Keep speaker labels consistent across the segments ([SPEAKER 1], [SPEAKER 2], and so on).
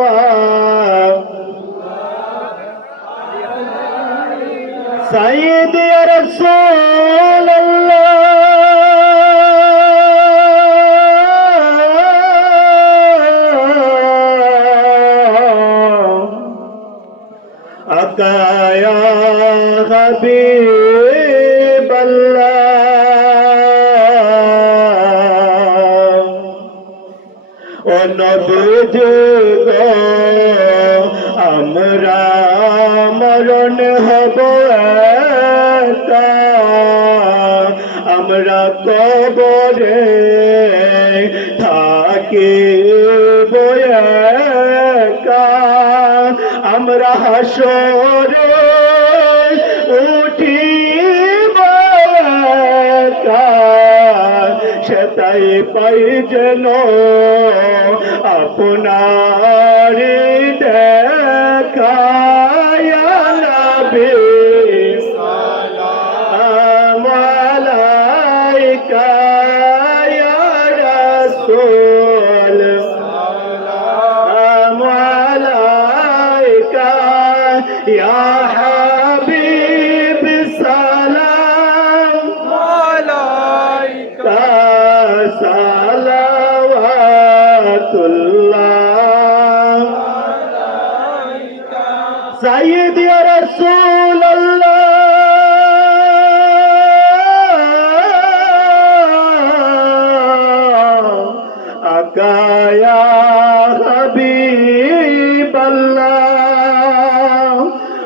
[SPEAKER 1] صلوات سيد يا رسول الله أكا يا حبيب অনবুজ আমরা মরণ হব। আমরা কবরে থাকি একা। আমরা হাসরে সেটাই পাই যেন আপনার দেখা নবী আমালাইকা সাইদ রসুল আকায়া হবিব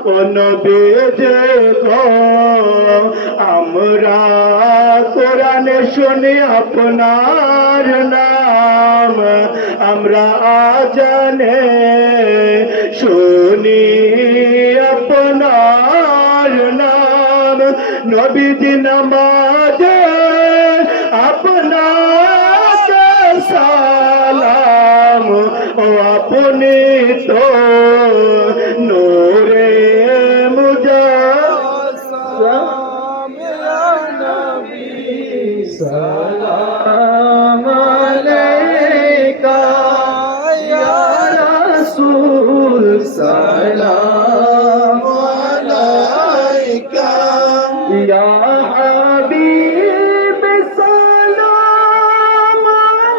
[SPEAKER 1] ও নবী দেখো আমরা কোরআনে শুনি আপনার নাম আমরা আজানে শুনি আপনার নাম। নবীজি নামাজ, আপনাকে সালাম। ও আপনি তো নূরে মুজা
[SPEAKER 2] সালাম আলাইকা ya
[SPEAKER 1] rasul عليك يا رسول سلام عليك يا حبيب سلام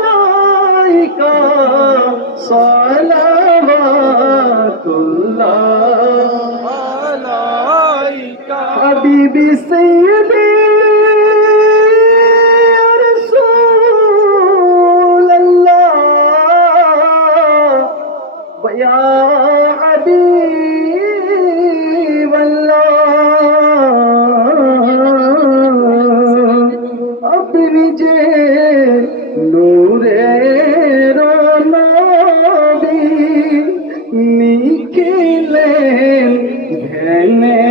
[SPEAKER 1] عليك صلوات الله
[SPEAKER 2] عليك
[SPEAKER 1] حبيبي سيدي है मेरे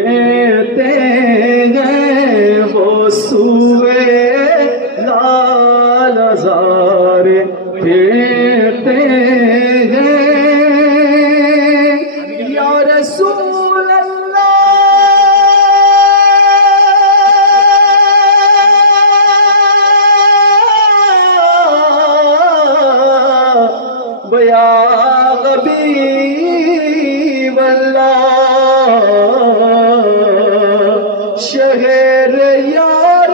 [SPEAKER 1] لیتے ہیں وہ لال زار پھیرتے ہیں۔ یا رسول اللہ غیر یار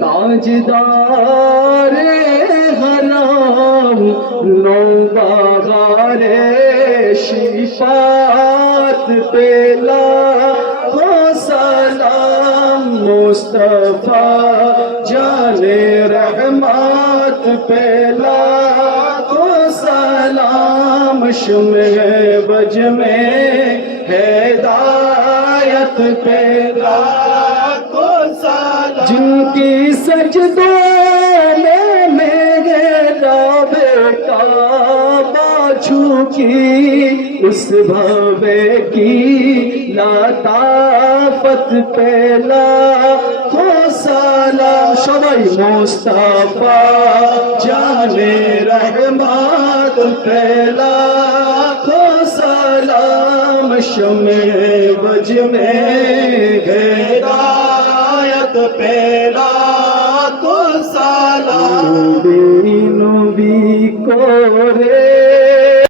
[SPEAKER 1] تاجدار حرام نو
[SPEAKER 2] بغار شفاعت پیلا سلام مصطفیٰ جان رحمت پیلا सलाम शुमे बज में हैदायत पेला को साला जिनकी सजदों में मेरा बाछू की چھوکی اس بھوے کی لطافت پہلا ہو سالا شبئی مصطفیٰ جانے رحمات پہلا ہو سلام شم وج میں گیرایت پہلا